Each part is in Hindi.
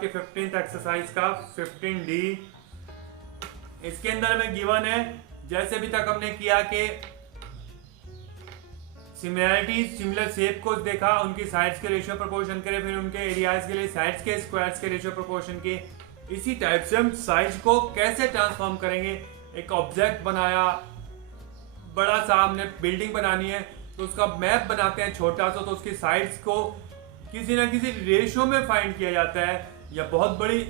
आपके 15th एक्सरसाइज का 15D। इसके अंदर में गिवन है, जैसे अभी तक हमने किया कि सिमिलरिटीज, सिमिलर शेप को देखा, उनकी साइड्स के रेशियो प्रोपोर्शन करे, फिर उनके एरियाज के लिए साइड्स के स्क्वायर्स के रेशियो प्रोपोर्शन के। इसी टाइप से हम साइज को कैसे ट्रांसफॉर्म करेंगे। एक ऑब्जेक्ट बनाया, बड़ा सा हमने बिल्डिंग बनानी है, तो उसका मैप बनाते हैं छोटा सा, तो उसकी साइड्स को किसी ना किसी रेशियो में फाइंड किया जाता है। या बहुत बड़ी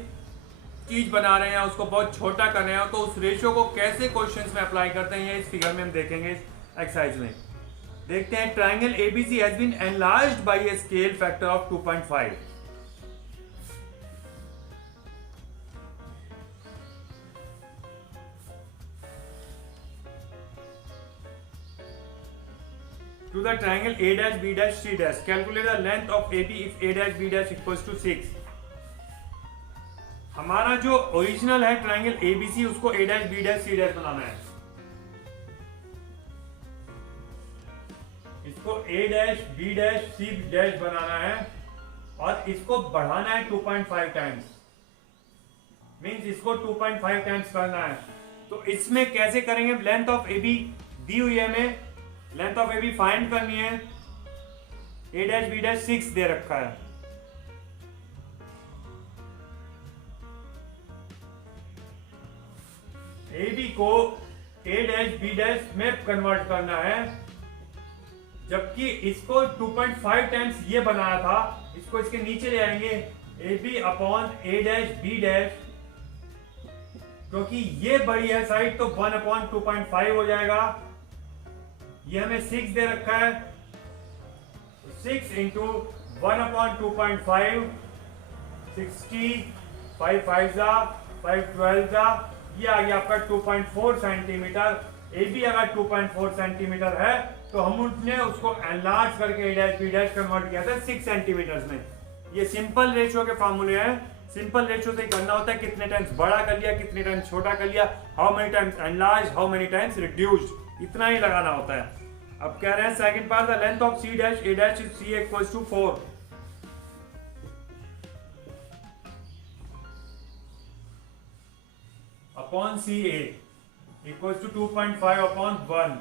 चीज बना रहे हैं, उसको बहुत छोटा कर रहे हैं, तो उस रेशियो को कैसे क्वेश्चंस में अप्लाई करते हैं, ये इस फिगर में हम देखेंगे, इस एक्सरसाइज में देखते हैं। Triangle ABC has been enlarged by a scale factor of 2.5। To the triangle A dash B dash C dash, calculate the length of AB if A dash B dash equals to 6। हमारा जो ओरिजिनल है ट्राइंगल ABC, उसको A dash B dash C dash बनाना है। इसको A dash B dash C dash बनाना है और इसको बढ़ाना है 2.5 टाइम्स, मींस इसको 2.5 टाइम्स करना है। तो इसमें कैसे करेंगे, लेंथ ऑफ AB दी हुई है, हमें लेंथ ऑफ AB फाइंड करनी है। A dash B dash 6 दे रखा है। AB को A dash B dash में कन्वर्ट करना है, जबकि इसको 2.5 टाइम्स ये बनाया था, इसको इसके नीचे ले आएंगे AB upon A dash B dash, क्योंकि ये बड़ी है साइड, तो 1 अपॉन 2.5 हो जाएगा। ये हमें 6 दे रखा है, 6 इंटू 1 अपॉन 2.5, 60, 5 5 जा 5 12 जा, ये आ गया आपका 2.4 सेंटीमीटर। ए बी अगर 2.4 सेंटीमीटर है तो हमने उसको एनलार्ज करके A dash B dash convert किया था 6 सेंटीमीटर में। ये सिंपल रेशियो के फॉर्मूले हैं, सिंपल रेशियो से करना होता है, कितने टाइम्स बड़ा कर लिया, कितने टाइम्स छोटा कर लिया, how many times enlarge, how many times reduced, इतना ही लगाना होता है। अब कह रहे हैं second part, the length of C dash A dash is C equals to 4। Upon CA equals to 2.5 upon 1।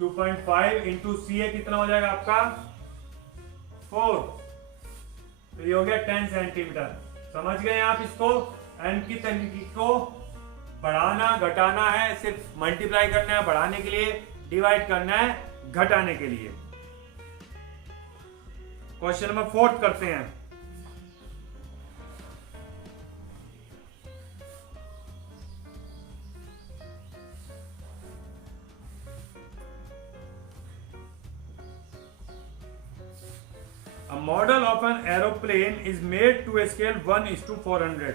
2.5 into CA कितना हो जाएगा आपका 4, तो ये हो गया 10 सेंटीमीटर। समझ गए आप इसको? एन की तकनीक को बढ़ाना घटाना है, सिर्फ मल्टीप्लाई करना है बढ़ाने के लिए, डिवाइड करना है घटाने के लिए। क्वेश्चन नंबर 4 करते हैं। A model of an aeroplane is made to a scale 1:400.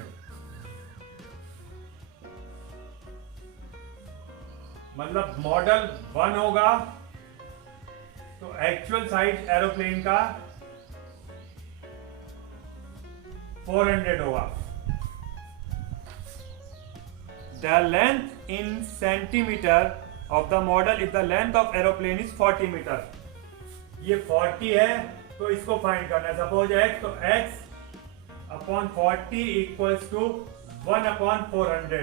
मतलब मॉडल 1 होगा तो एक्चुअल साइज एरोप्लेन का 400 होगा। The length in centimeter of the model if the length of aeroplane is 40 metre. ये 40 है तो इसको फाइंड करना है। सपोज x, तो x upon 40 equals to 1 upon 400।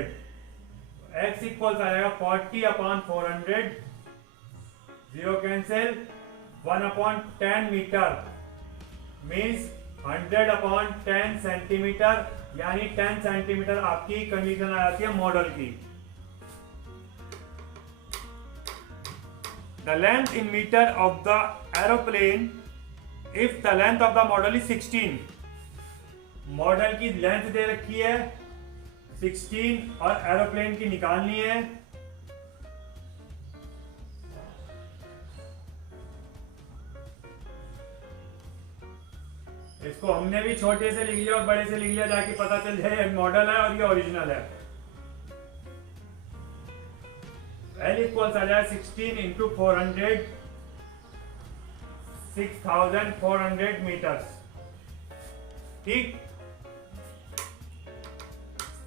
x equals आ जाएगा 40 upon 400, 0 cancel, 1 upon 10 metre means 100 upon 10 centimetre, यानी 10 सेंटीमीटर आपकी कंडीशन आ जाती है मॉडल की। The length in metre of the aeroplane if the length of the model is 16। Model की लेंथ दे रखी है 16 और एरोप्लेन की निकालनी है। इसको हमने भी छोटे से लिख लिया और बड़े से लिख लिया ताकि पता चल जाए ये मॉडल है और ये ओरिजिनल है। L इक्वल्स आ जाए 16 इंटू 400, 6400 मीटर्स। ठीक,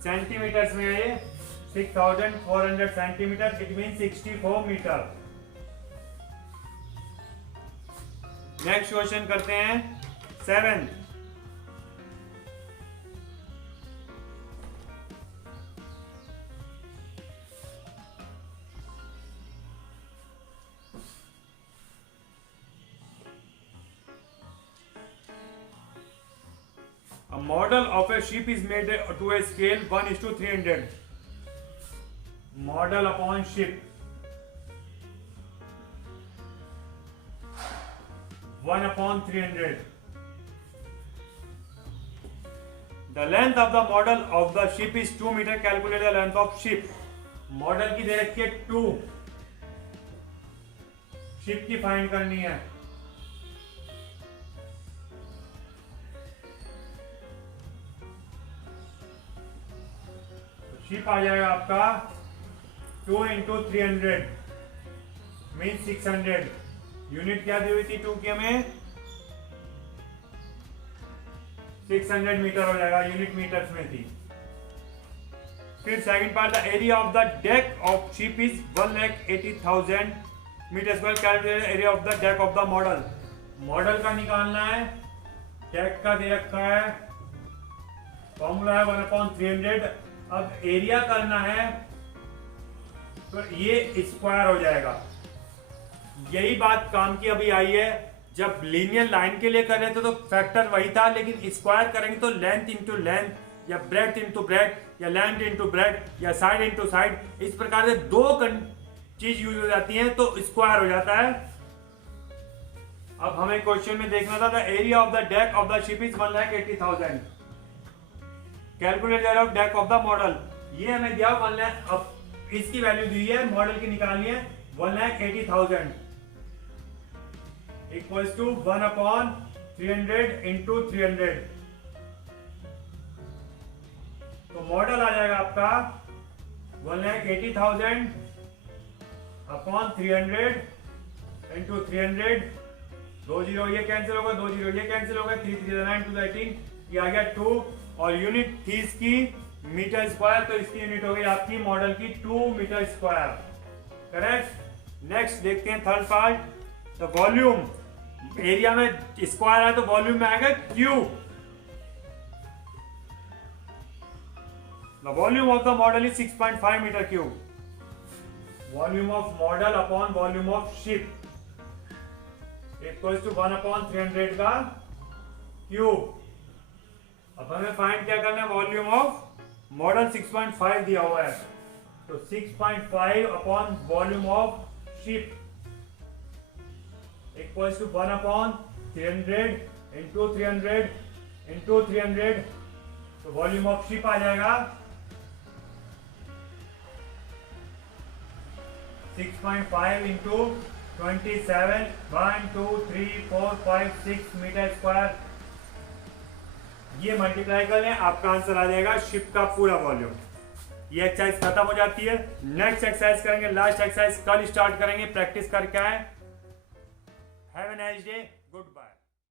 सेंटीमीटर्स में ये 6400 centimetre, it mean 64 metre. Next question करते हैं 7। A model of a ship is made to a scale 1:300. Model upon ship 1/300. The length of the model of the ship is 2 meter. Calculate the length of ship. Model की दे रखी है 2, शिप की फाइंड करनी है। शिप आ जाएगा आपका 2 × 300 मीन 600। यूनिट क्या दी हुई थी 2 की हमें? 600 मीटर हो जाएगा, यूनिट मीटर्स में थी। फिर second part, the area of the deck of ship is 1,80,000 metre square. Calculate area of the deck of the model. Model का निकालना है, डेक का दे रखा है, फॉर्मूला है 1/300। अब एरिया करना है तो ये स्क्वायर हो जाएगा। यही बात काम की अभी आई है। जब लीनियर लाइन के लिए कर रहे थे तो फैक्टर वही था, लेकिन स्क्वायर करेंगे तो लेंथ इंटू लेंथ या ब्रेथ इंटू ब्रेथ या लेंथ इंटू ब्रेथ या साइड इंटू साइड, इस प्रकार से दो चीज यूज हो जाती हैं तो स्क्वायर हो जाता है। अब हमें क्वेश्चन में देखना था, the area of the deck of the ship is 1,80,000। Calculate area of deck of the model. ये हमें दिया 1 लाख। अब इसकी वैल्यू दी है, मॉडल की निकालनी है 1,80,000 इक्वल्स टू 1/300 इंटू 300। तो मॉडल आ जाएगा आपका 1,80,000 अपॉन 300 इंटू 300। 2 जीरो ये कैंसिल होगा, 2 जीरो ये कैंसिल होगा, 3 3 9 2 18, ये आ गया 2। और यूनिट थी इसकी मीटर स्क्वायर, तो इसकी यूनिट हो गई आपकी मॉडल की 2 मीटर स्क्वायर। करेक्ट। नेक्स्ट देखते हैं थर्ड पार्ट, तो वॉल्यूम। एरिया में स्क्वायर है तो वॉल्यूम में आएगा cube. The volume of the model is 6.5 meter cube. Volume of model upon volume of ship equals to 1/300 का क्यूब। अब हमें फाइंड क्या करना है? वॉल्यूम ऑफ मॉडल 6.5 दिया हुआ है, तो 6.5 upon volume of ship equals to 1/300 into 300 into 300। तो वॉल्यूम ऑफ शिप आ जाएगा 6.5 इंटू 27, 1 2 3 4 5 6 मीटर स्क्वायर। ये मल्टीप्लाई कर लें, आपका आंसर आ जाएगा शिप का पूरा वॉल्यूम। ये एक्सरसाइज खत्म हो जाती है। नेक्स्ट एक्सरसाइज करेंगे, लास्ट एक्सरसाइज कल स्टार्ट करेंगे, प्रैक्टिस करके आए। Have a nice day, good bye.